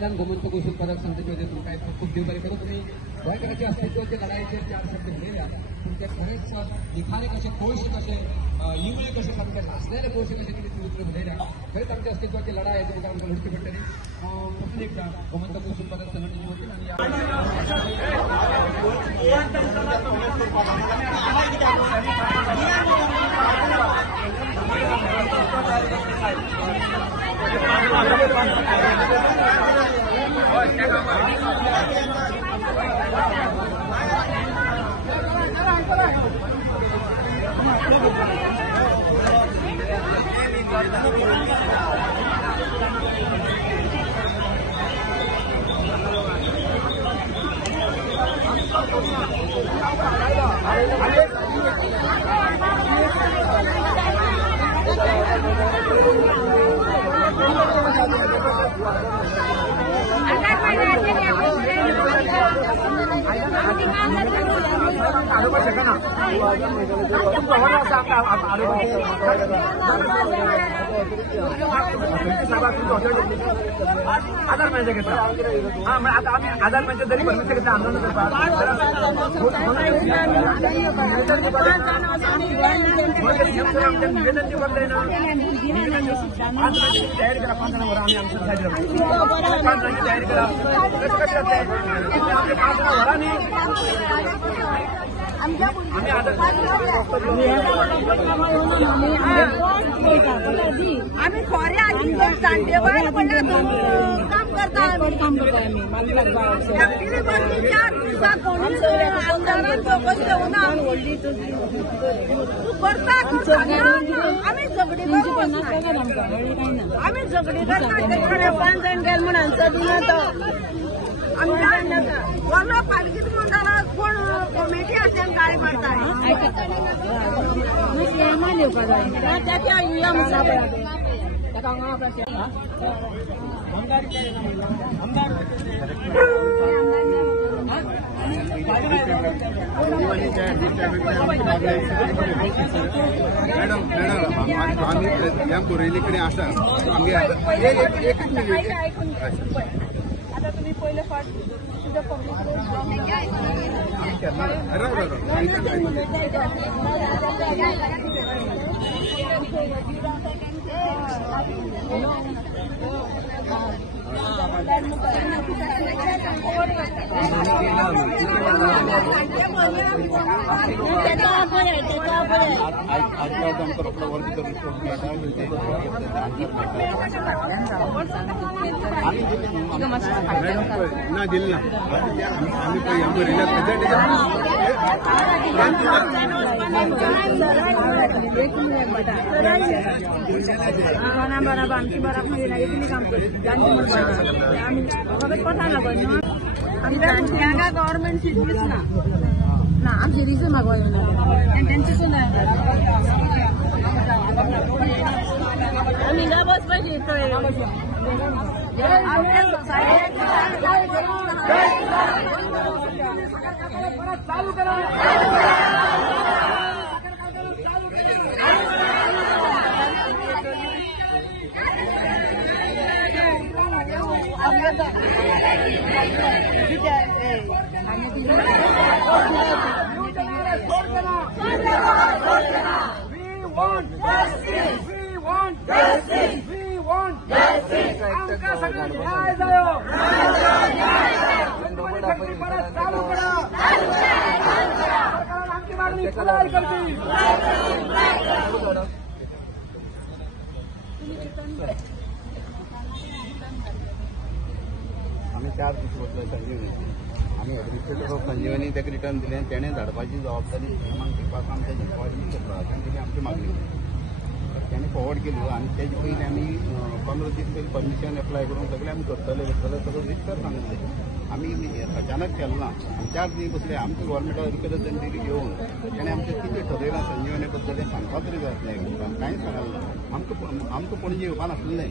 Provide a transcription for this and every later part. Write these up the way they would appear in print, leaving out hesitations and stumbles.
फाटल्यान गोमंतक उत्पादक संघटनेचे तुमकां खूप दिव बरें करूं. तुमी गोंयकारांच्या अस्तित्वाचे लढाईचे 4 शब्द उलयल्या पूण ते खरेंच निखारे कशे कोळशे कशे इवळे कशे सामके नासलेले कोळशे कशे कितें उतर उलयल्या. खरेंच आमच्या अस्तित्वाची लढाई आहे तुमकां आमकां लढची पडटली. परतून एकदा गोमंतक उत्पादक संघटनेचे वतीन आनी आधार म्हणजे घेतला आता आम्ही आधार म्हणजे जरी परमिशन घेतला आंदोलन निवेदन जे बघताय ना तयारी करा 5 जणांवर आम्ही आमच्या तयारी करा कसं आमच्या 5 जणांवरांनी आम्ही खरे आधी जाणटेवर काम करता आम्ही झगडी करता 5 जण गेल म्हणून आमच्या पालखीत मंडळात कोण कमिटी असेल काय करताय मॅडम आम्ही या कोरेलीकडे असा एकच मिनिट आता तुम्ही पहिलं फाट तुझ्या पब्लिक ना दिल ना आम्ही बराबर आमची बराबर काम गव्हर्नमेंट शिकलीच ना आमची रिझन मागवायला त्यांचीच नाही आम्ही ना बस पाहिजे चालू करा आम्ही 4 दीस वतले संजीवनी आम्ही एग्रीकल्चर ऑफ संजीवनी ताका रिटर्न दिले तेणे धाडपाची जबाबदारी दिवपाक आमच्या जिंकवाडी करता तांणी आमची मागणी तेणे फॉवर्ड केली आनी तेजे पयलीं आमी 15 दीस पयलीं परमिशन एप्लाय करून सगळे आमी करतले सगळं रिस्टर सांगले आमी अचानक केलें ना 4 दीस बसले आमच्या गव्हर्मेंटान रिप्रेझेंटेटिव्ह घेवन तेणे आमचें कितें ठरयलां संजीवनी बद्दल सांगपाक तरी जाय कांयच सांगलें आमकां पणजे येवपा नासलें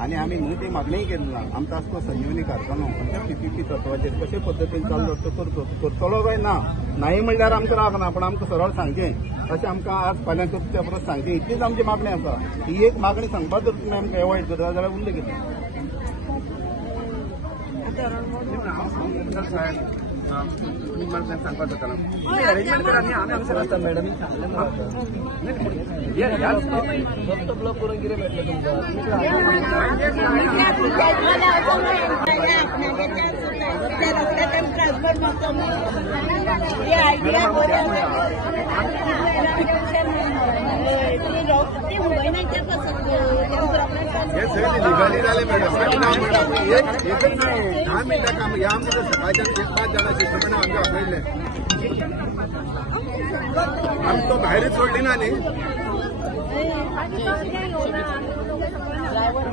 आनी आमी न्हू ती मागणी केली ना आमकां आसतो संजीवनी कारखानो PPP तत्वाचेर कशे पद्दतीन चालू करतलो काय ना नाही म्हणल्यार आमकां राग ना पण आमकां सरळ सांगचें अशें आमकां आज फाल्यां त्या परस सांगचें इतलीच आमची मागणी आसा ही एक मागणी सांगपाक जर तुमी आमकां एवॉयड करता जाल्यार उरलें कितें तुम्ही मला सांगपाक जाता तुम्ही अरेंजमेंट करा न्ही आमी हांगसर आसता मॅडम फक्त ब्लॉक करून कितें मेळटलें हे सगळे लिगली झाले मॅडम एकच नाही 10 मिनिटं काम या आमच्या सकाळच्या 5 जणांची समज आमच्या आपले आम्ही तो बाहेरच सोडली ना न्ही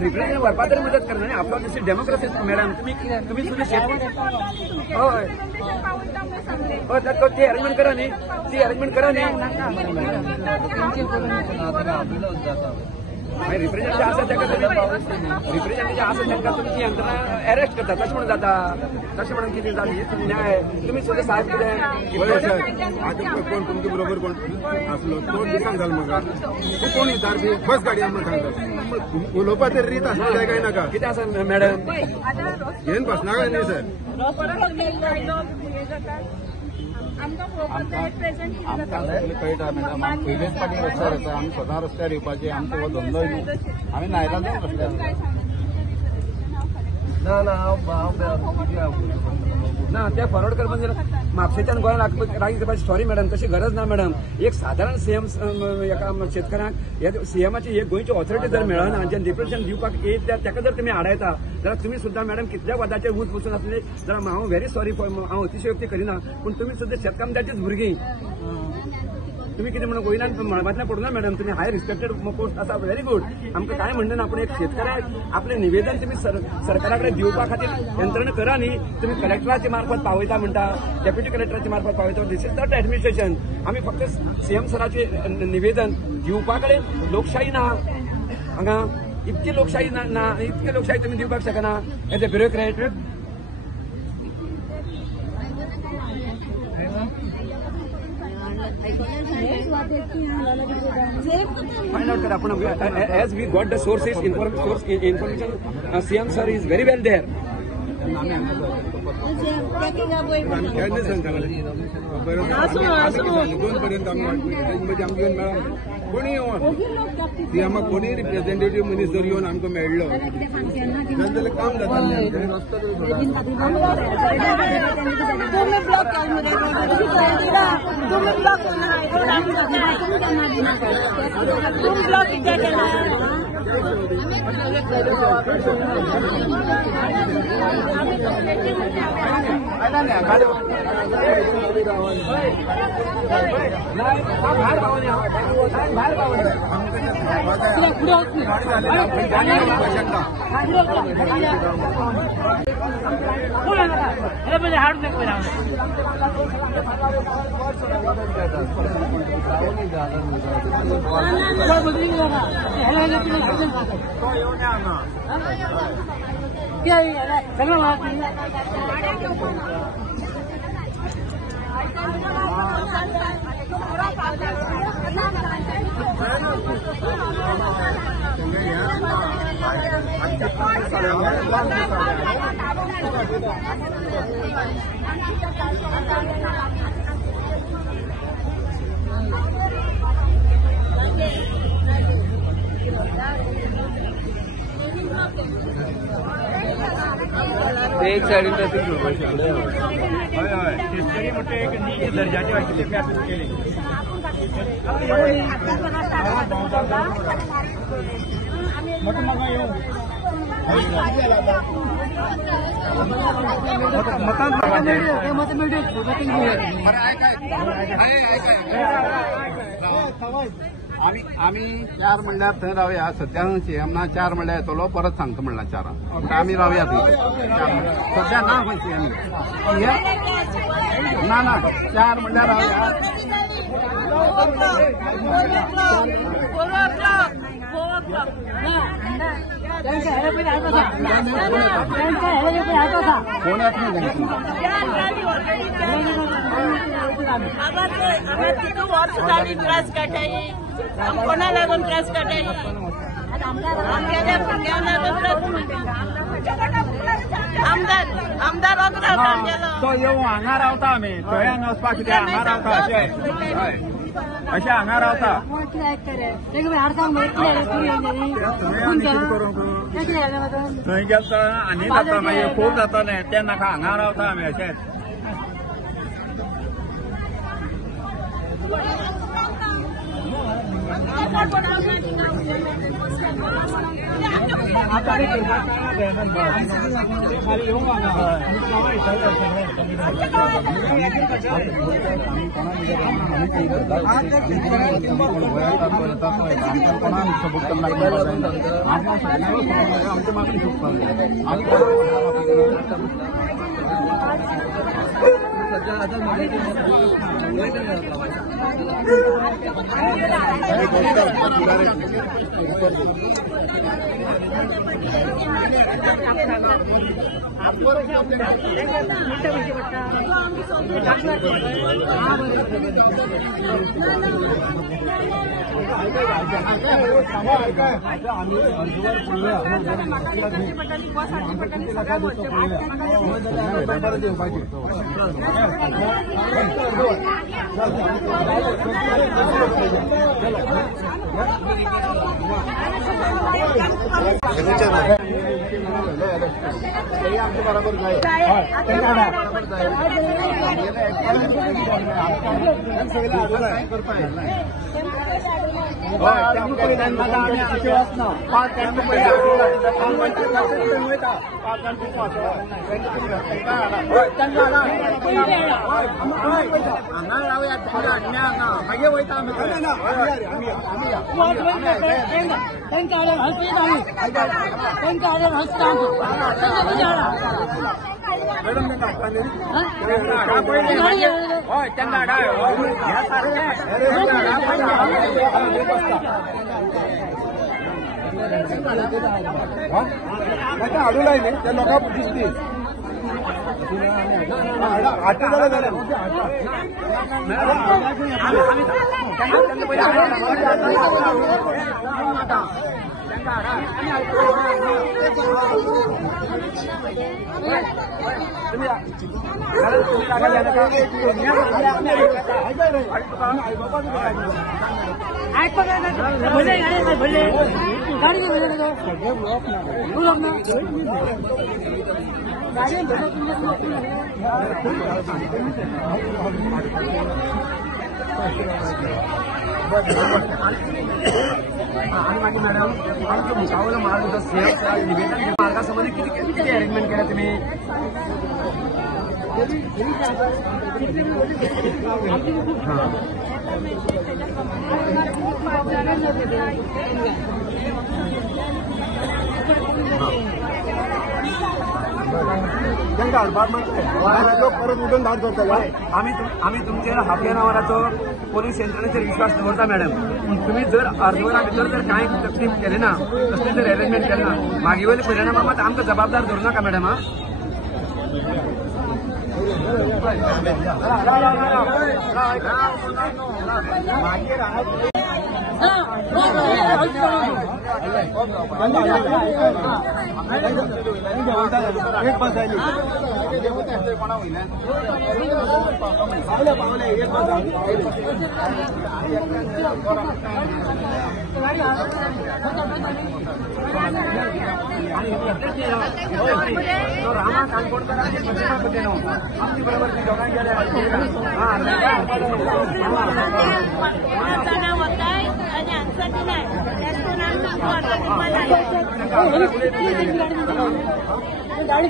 रिप्रेझेंट व्हरपा तरी मदत करना न्ही आपलो दिसली डेमोक्रेसी मॅडम तुम्ही सुद्धा हय ती अरेंजमेंट करा न्ही रिप्रेझेंटेटिव्ह आसा ताका रिप्रेझेंटेटिव्ह आसा तांकां तुमी ती यंत्रणा अरेस्ट करता तशें म्हणून जाता तशें म्हणून कितें जाली न्याय तुमी सुद्धा साहेब कितें आता कोण तुमचे बरोबर कोण असलो तो दिसांक जाल म्हाका तूं कोण येतार बी बस गाडी आमकां सांगता उलोवपा तरी रीत आसली जाय काय नाका कितें आसा मॅडम घेवन बसनाका न्ही सर आमकां कळटा मॅडम पयलेच फाटी रस्त्यार आसा आमी स्वता रस्त्यार येवपाचे आमचो हो धंदोय न्ही आमी नायलाजान रस्त्यार ना ते फॉरवर्ड करपाक जर म्हापशेच्यान गोंयांत रागी करपाची सॉरी मॅडम तशी गरज ना मॅडम एक साधारण सीएम एका शेतकऱ्यांक हे सीएमाची एक गोंयची ऑथॉरिटी जर मेळना जें रिप्रेझेंटेशन दिवपाक येता ताका जर तुमी आडायता जाल्यार तुमी सुद्दां मॅडम कितल्या पदाचेर उंच बसून आसले जाल्यार हांव व्हेरी सॉरी फॉर हांव अतिशयोक्ती करिना पूण तुमी सुद्दां शेतकामत्याचीच भुरगीं तुम्ही कितें म्हणून गोंयांत मळबांतल्यान पडूना मॅडम तुम्ही हाय रिस्पेक्टेड पोस्ट आसा व्हेरी गुड आमकां काय म्हणना ना पूण एक शेतकऱ्याक आपलें निवेदन तुम्ही सरकारा कडेन दिवपा खातीर यंत्रणा करा न्ही तुम्ही कलेक्टराच्या मार्फत पावयता म्हणटा डेप्युटी कलेक्टराच्या मार्फत पावयता दिस इज नॉट एडमिनिस्ट्रेशन आमी फक्त सीएम सराचें निवेदन दिवपा कडेन लोकशाही ना हांगा इतकी लोकशाही ना इतकी लोकशाही तुमी दिवपाक शकना as a bureaucrat find out that as we got the sources information CM sir is very well there ती आम्हाला कोणी रिप्रेझेंटेटिव्ह मनीस जर येऊन आमकां मेळ्ळो जाल्यार काम जाता एक सायडीन ट्रॅफिक जोडपाचें हय शेतकरी म्हणटा एक नीट दर्जाचे आशिल्ले पॅकेज केले आम्ही 4 म्हणल्यार थंय रावया सद्या सीएमना 4 म्हणल्यार येतलो परत सांगता म्हणला 4 आमी रावया थंय सद्या ना खंय सीएम ना 4 म्हणल्यार रावया त्रास काटाई कोणा लागून त्रास काटाई आमदार तो येवं हांगा रावता आमी थंय हांगा वचपाक कितें हांगा रावता अशें हय अशें हांगा रावता थंय गेलता आनी जाता मागीर खूब जातालें तें नाका हांगा रावता आमी अशेंच हाडूलाय न्ही ते लोकांक दिसली आठ जाले आणि मागे मॅडम आमचं मुसावलं मार्ग होतं निवेदन मार्गासंबंधी किती अरेंजमेंट केलं तुम्ही परत उठून धाड करता आम्ही तुमचेर हाफल्या नावाराचो पोलीस यंत्रणेचेर विश्वास दवरता मॅडम तुम्ही जर अर्धवरा भितर जर कांय तकलीफ केले ना तसले जर अरेंजमेंट केले ना मागे वयले परिणामा मात आमकां जबाबदार धरू नाका मॅडम एक बस आयली कोणा वयल्यान पावले एक बस रामा काणकोणकर आमची बरोबर दोघांनी गेले गाड़ी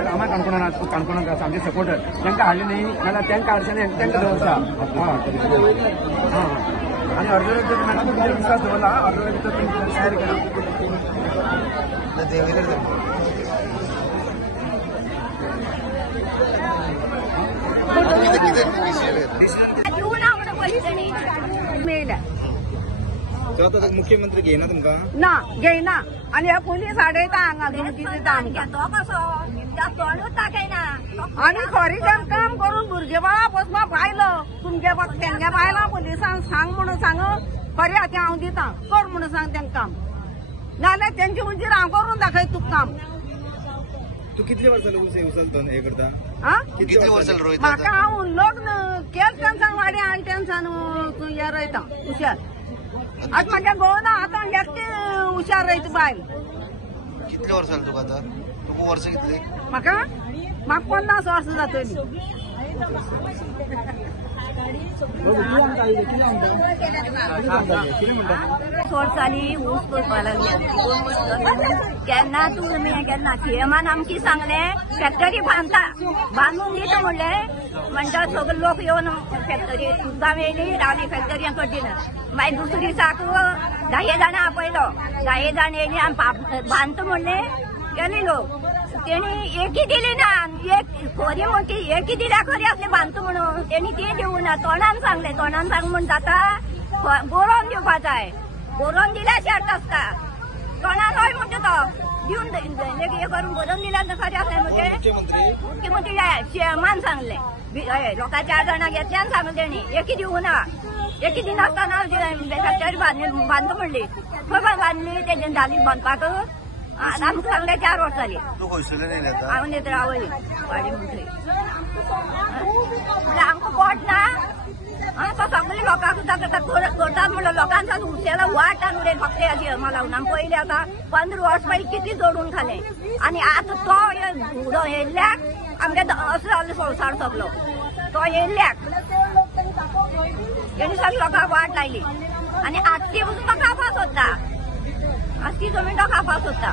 रामा काणकोणकार आमचे सपोर्टर तांकां हाडले न्ही नाल्यार तांकां हाडचे तांकां दवरता आणि अर्धवेळ मॅडम विश्वास दवरला अर्धवेळ भितर तयारी केला तो आता मुख्यमंत्री घेईना तुमका ना घेईना आणि ह्या पोलीस आडयता हांगा धमकी दिता आमकां तो कसो तोंडूच टाकायना आम्ही खरीच्यान काम करून भुरगे बाळा बसमा पाहिलं तुमच्या तेंगे बायला पुलिसांक सांग म्हणून सांग खरी हाती हांव दिता कर म्हणून सांग तेंका काम नाल्यार तेंचे हुंचीर हांव करून दाखय तुका काम तू कितले वर्सां लागून सेवा हे करता हा कितले वर्सां रोहित म्हाका हांव लग्न केल तेन्सान वाडी आनी तेन्सान हे रयता हुशार आतां म्हाज्या घोवना आतां एकटी हुशार रयता बायल कितले वर्सां जाली तुका आता तुका वर्सां कितले म्हाका 50 वर्सां जातलीं वर्सांनी ऊस करपा लागल्या 2 वर्सां केन्ना तुमी केन्ना सीएमान आमची सांगले फॅक्टरी बांदून दिता म्हणले म्हणजे सगळे लोक येवन फॅक्टरी सुद्दां येयली रावली फॅक्टरी कड्डीन मागीर दुसरे दिसाक 10 जाणां आपयलो 10 जाण येयली आनी बांदता म्हणले गेले लोक तेणी एकी दिली ना एक खरी मोठी एकी दिल्या खरी आपले बांदता म्हणून तेणी ती दिवूं ना तोंडान सांगले तोंडान सांग म्हण जाता बरोवन दिवपा जाय बरोवन दिल्या शर्त आसता तोंडान हय म्हणटा तो दिवन हे करून बरोवन दिल्यार खरी आसले म्हणजे मुख्यमंत्री सीएमान सांगले लोकांच्या 4 जाणां घेतले आनी सांगले तेणी एकी दिवूं ना एकी दिनासतना फॅक्टरी बांदता म्हणली खबर बांदली तेजेन जाली बांदपाक आमकां सांगले 4 वर्सां जाली तू खंयसरले नाही आता हांव नेत्रावळी वाडी मुठली आमकां पोट ना तो सगळे लोकांक करतात म्हणलं लोकांचा उरसेला वाट आनी उडे फक्त अशी मला लावून पयले आता 15 वर्स पयलीं किती जोडून खाले आनी आतां तो येयल्ल्याक आमगे असो जालो संवसार सगलो तो येयल्ल्याक तेणी सगळे लोकांक वाट लायली आनी आजची पसून तो खावपा सोदता आजची जमीन तो खावपा सोदता